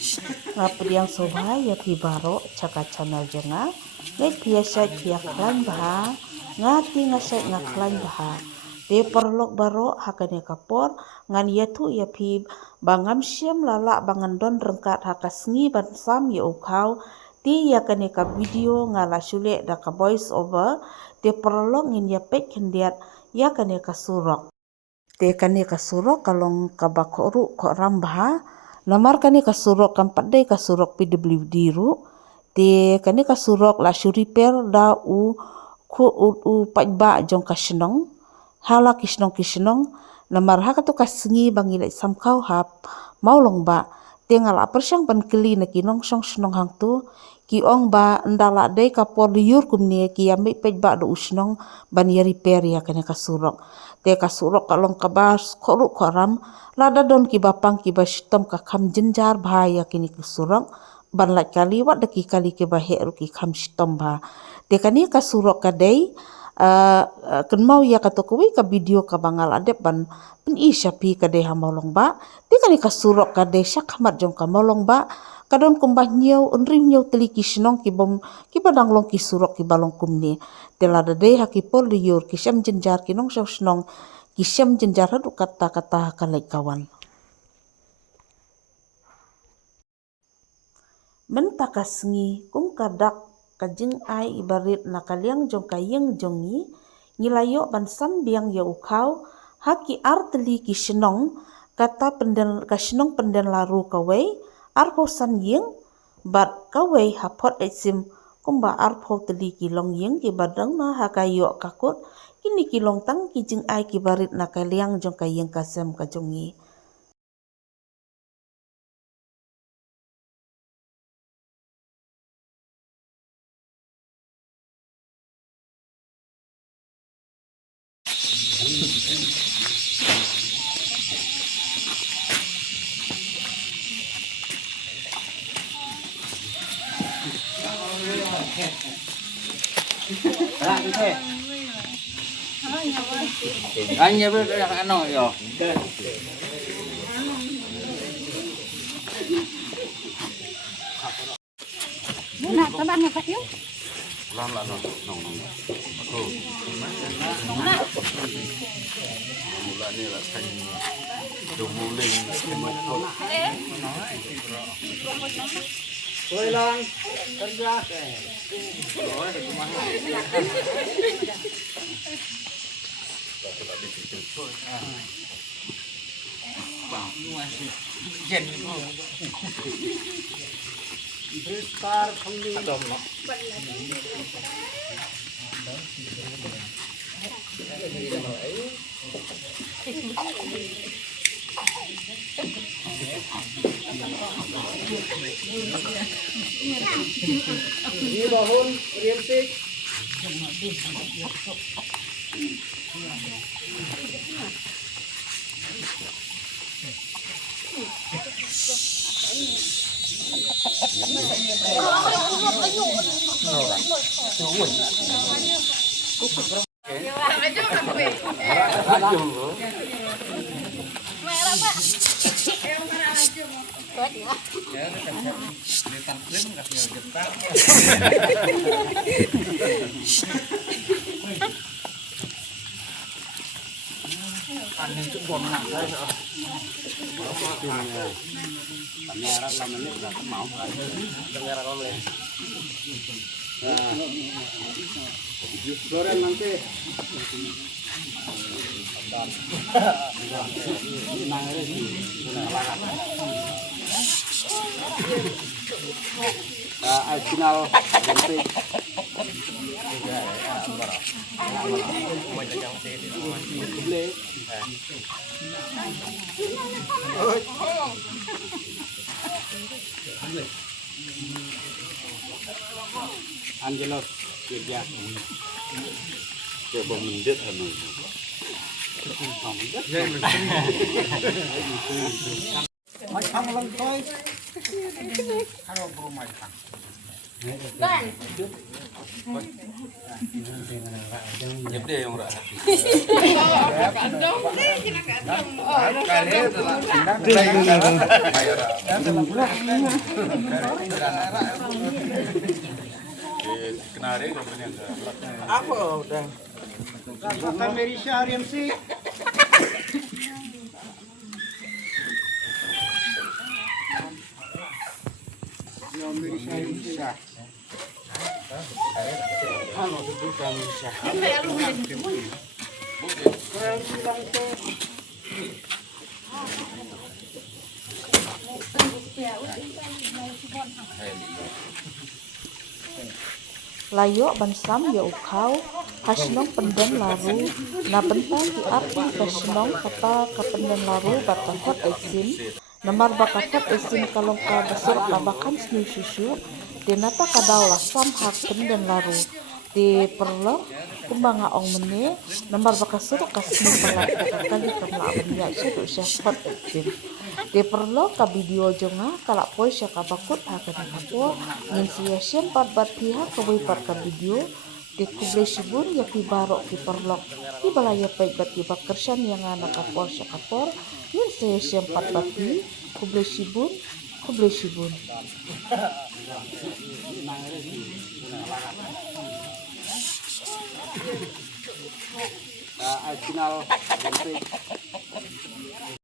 Ngapriang sobhaya pi baro caka channel jenga ngai biasa tiak klan baha ngati ngasai ngaklan baha te perlok baro hakane kapor ngan yatu ya pi bangam siam lala bangandon rengkat hakasngi ban sam ya ukau ti ya kane ka video ngala sule da ka voice over te perlok ngin ya pek kendiat ya kane ka surok te kane ka surok kalong ka bakoru ko rambaha namar kani kasurok kampat dai kasurok PWD ru te kani kasurok la shuriper da u pajba jong kasnong hala kisnong namar haka tu kasngi bangila samkau hap maulong ba tengal apersyang ban keli na kinong song snong hang tu ki ong ba ndala dai kapor liur kumne ki ambi pajba do usnong ban ya repair ya kani kasurok te kasurok kalong kabas koru koram lada don ki bapang ki bastom ka kham jinjar bahaya kini kusurok ban lat kali wat deki kali ke bahe ru ki kham stom ba te kani kasurok kadai ken mau ya katokuwi ka video ka bangal adep ban pen isya pi kadai hamolong ba te kani kasurok kadai syak hamat jong ka molong ba kadon kumbah nyau unrim nyau teliki sinong ki bom ki badang long ki surok ki balong kumni te lada dei haki pol liur ki syam jinjar ki nong snong kisyam jenjara du kata-kata kalai kawan. Mentakasngi kum kadak kajing ai ibarit nakaliang jong kayeng jongi ngilayo ban sambiang ya ukau haki arteli kisenong kata penden kasenong penden laru kawai arpo san yeng bat kawai hapot esim kumba arpo teli kilong yeng ki badang na hakayo kakut kini kilong tang kijing ai kibarit nakaliang jong kayeng kasem kajongi. Anh nhớ biết cái ăn nổi rồi. Nah, teman apa yuk? Lan lan nong. Mulai ni lah thành đồng mưu linh thành một thôi. Ôi Lan, con ra kìa. Rồi thì cũng ăn lại. Bảo ngoài dần thôi. Star không đi đồng nó. Di bangun rintik. Anh chút bom nặng đấy rồi. Kamera lama ini udah mau. Kamera kamu ya. Nah, goreng nanti. Final nanti. Angelo, ya. Coba mendet anu. Mai thang lang thôi. Halo bro mai thang. Jadi yang ora. Kenari apa udah? Makan Merisha Hariam sih. Merisha. Ano sebutan Merisha? Layo bansam ya ukau hasinong pendan laru na bentang di api hasinong kata kapendan laru bakakot esin namar bakakot esin kalong ka basur kabakan snu susu denata kadaw lasam hak pendan laru di perlo kumbanga ong mene namar bakasur kasnu balak kali kamla abnya syadu syafat esin di perlo ka video jonga kalak poi syaka bakut hakan kapo ngin siya sempat bat pihak kawai par ka video di kuble sibun ya ki barok ki perlok di balaya pai bat ki bakersan yang anak kapor syakapor ngin siya sempat bat pi kuble sibun Final